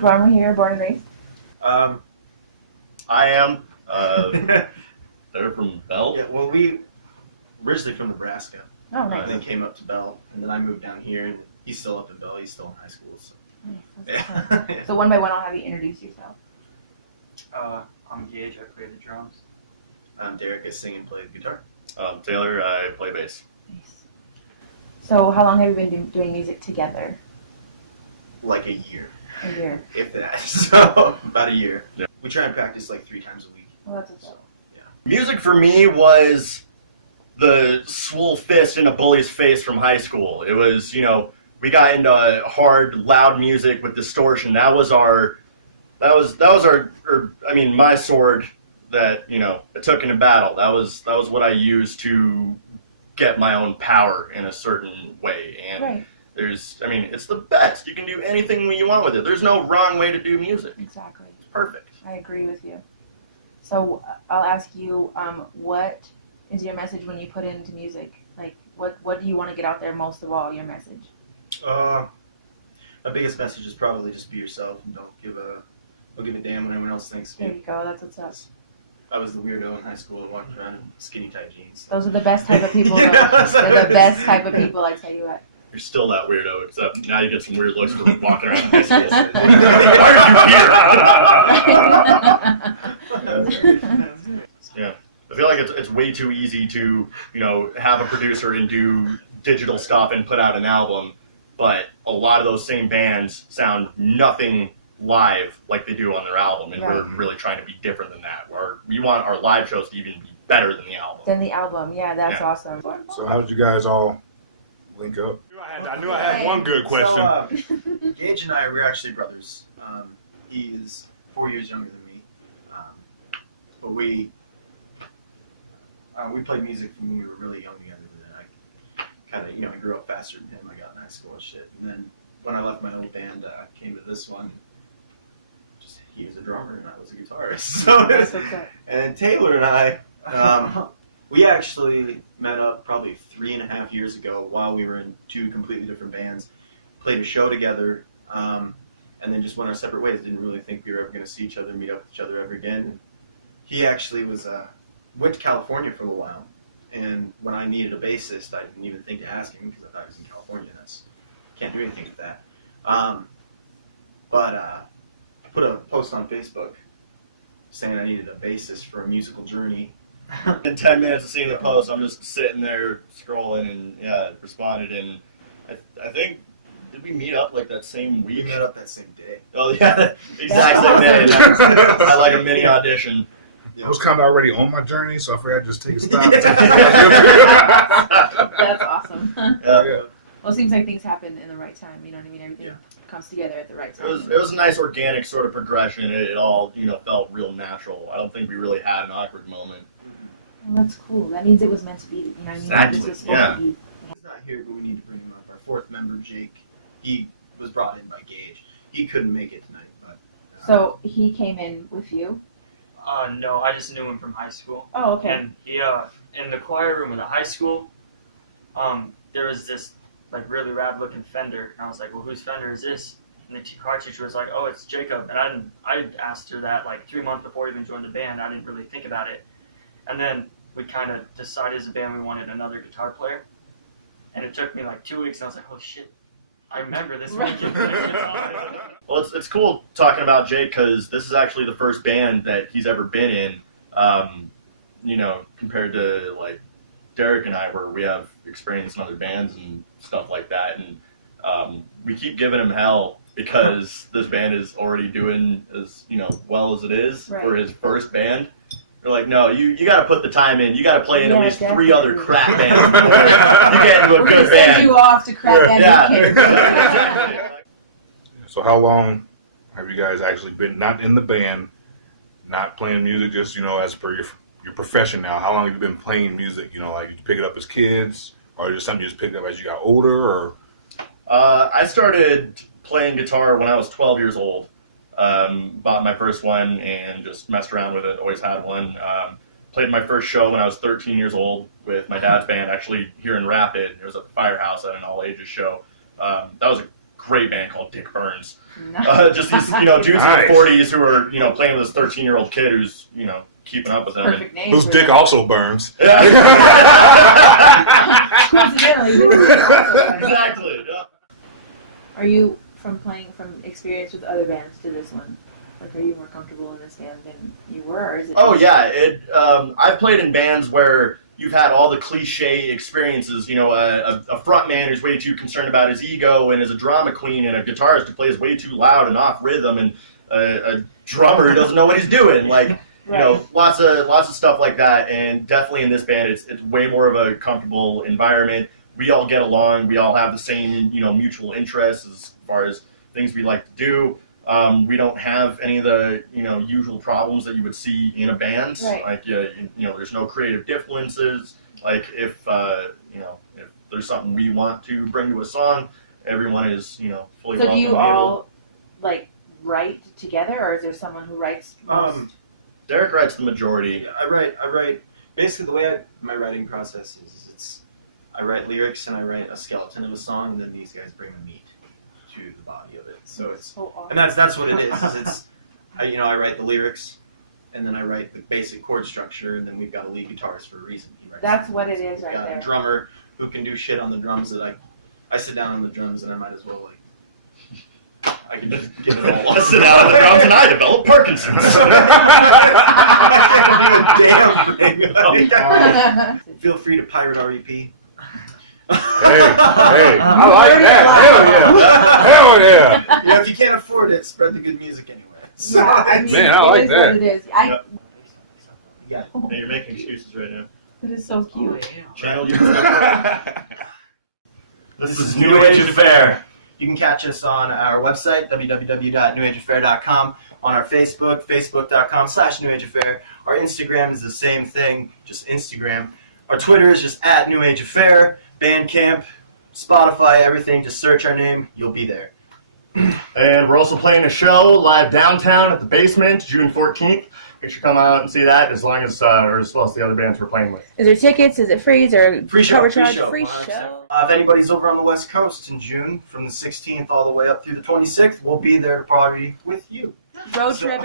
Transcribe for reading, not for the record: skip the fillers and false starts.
from here, born and raised? I am. They're from Bell. Yeah, well, we originally from Nebraska. Oh, nice. And then came up to Bell, and then I moved down here, and he's still up in Bell. He's still in high school. So. Nice. So one by one, I'll have you introduce yourself. I'm Gage. I play the drums. I'm Derek. I sing and play the guitar. Taylor, I play bass. Nice. So how long have you been doing music together? Like a year. A year. If that. So about a year. Yeah. We try and practice like 3 times a week. Well, that's what's up. Music for me was the swole fist in a bully's face from high school. It was, we got into hard, loud music with distortion. That was my sword that, I took into battle. That was what I used to get my own power in a certain way. And right. it's the best. You can do anything you want with it. There's no wrong way to do music. Exactly. It's perfect. I agree with you. So I'll ask you, what is your message when you put it into music? Like, what do you want to get out there most of all, your message? My biggest message is probably just be yourself and don't give a damn what anyone else thinks. There you go, that's what's up. I was the weirdo in high school and walked around in skinny tight jeans. Those are the best type of people. They're the best type of people, I tell you what. You're still that weirdo, except now you get some weird looks for walking around in high school. Why are you here? Yeah, I feel like it's way too easy to, have a producer and do digital stuff and put out an album, but a lot of those same bands sound nothing live like they do on their album, and we're really trying to be different than that. We want our live shows to even be better than the album. Yeah, that's awesome. So how did you guys all link up? I knew I had one good question. So, Gage and I, we're actually brothers. He is 4 years younger than me, but we played music from when we were really young together. But then I kind of, I grew up faster than him. I got in high school and shit. And then when I left my old band, I came to this one. Just he was a drummer and I was a guitarist. So, and Taylor and I, we actually met up probably 3.5 years ago while we were in 2 completely different bands. Played a show together, and then just went our separate ways. Didn't really think we were ever going to see each other, meet up with each other ever again. He actually went to California for a little while, and when I needed a bassist, I didn't even think to ask him because I thought he was in California. Can't do anything with that. But I put a post on Facebook saying I needed a bassist for a musical journey. In 10 minutes of seeing the post, I'm just sitting there scrolling and responded. And I think, did we meet up like that same week? We met up that same day. Oh yeah, exact same day. I had like a mini audition. I was kind of already on my journey, so I figured I'd just take a stop. That's awesome. Yeah. Well, it seems like things happen in the right time. You know what I mean? Everything comes together at the right time. It was a nice organic sort of progression. It all felt real natural. I don't think we really had an awkward moment. Well, that's cool. That means it was meant to be. You know what I mean? Exactly. This was supposed to be. He's not here, but we need to bring him up. Our 4th member, Jake, he was brought in by Gage. He couldn't make it tonight, but. So he came in with you? No, I just knew him from high school. Oh, okay. And he, in the choir room of the high school, there was this like really rad looking Fender, and I was like, well, whose Fender is this? And the choir teacher was like, oh, it's Jacob. And I asked her that like 3 months before I even joined the band. I didn't really think about it. And then we kind of decided as a band we wanted another guitar player. And it took me like 2 weeks, and I was like, oh shit, I remember this weekend. Well, it's cool talking about Jake because this is actually the first band that he's ever been in, compared to like Derek and I, where we have experience in other bands and stuff like that. And we keep giving him hell because this band is already doing as well as it is for his first band. They're like, no, you got to put the time in. You got to play in at least definitely. 3 other crap bands before you get into a We're good gonna band. send you off to crap band. Yeah. So how long have you guys actually been not in the band, not playing music, just as per your profession now? How long have you been playing music? Like you pick it up as kids, or just something you just picked up as you got older, or? I started playing guitar when I was 12 years old. Bought my first one and just messed around with it. Always had one. Played my first show when I was 13 years old with my dad's band, actually here in Rapid. It was at the Firehouse at an all-ages show. That was a great band called Dick Burns. No. Just these, dudes in Nice. their 40s who are, playing with this 13-year-old kid who's, keeping up with them. Perfect name. Whose for dick them. also burns. Yeah. Coincidentally, this is also- Exactly. Yeah. Are you from experience with other bands to this one? Like, are you more comfortable in this band than you were, or is it? Oh yeah, I've played in bands where you've had all the cliche experiences. A front man who's way too concerned about his ego, and is a drama queen, and a guitarist who plays way too loud and off rhythm, and a drummer who doesn't know what he's doing. Like, Right. lots of stuff like that. And definitely in this band, it's way more of a comfortable environment. We all get along. We all have the same mutual interests as far as things we like to do. We don't have any of the usual problems that you would see in a band. Right. Like there's no creative differences. Like if there's something we want to bring to a song, everyone is fully So welcome. do you and all like write together, or is there someone who writes most? Derek writes the majority. I write. Basically, the way my writing process is I write lyrics and I write a skeleton of a song, and then these guys bring the meat to the body of it. So it's So awesome. and that's what it is. I write the lyrics, and then I write the basic chord structure, and then we've got a lead guitarist for a reason. He writes That's the what it lyrics. is We've right got there. a drummer who can do shit on the drums that I sit down on the drums, and I might as well I can just give it all. I sit down on the drums and I develop Parkinson's. I can't do a damn thing. Feel free to pirate REP. Hey, I like that. Hell yeah. Yeah, if you can't afford it, spread the good music anyway. So, Yeah, I mean, Man, I it like is that. What it is. yeah. Yeah, you're making excuses right now. That is so cute. Channel you. This is New Age Affair. You can catch us on our website, www.newageaffair.com, on our Facebook, facebook.com/newageaffair. Our Instagram is the same thing, just Instagram. Our Twitter is just @NewAgeAffair. Bandcamp, Spotify, everything. Just search our name, you'll be there. And we're also playing a show live downtown at the Basement, June 14th. You should come out and see that, as long as, or as well as the other bands we're playing with. Is there tickets? Is it free? Is there Free show, cover free charge? show, Free 100%. show. If anybody's over on the West Coast in June, from the 16th all the way up through the 26th, we'll be there to party with you. Road So- trip.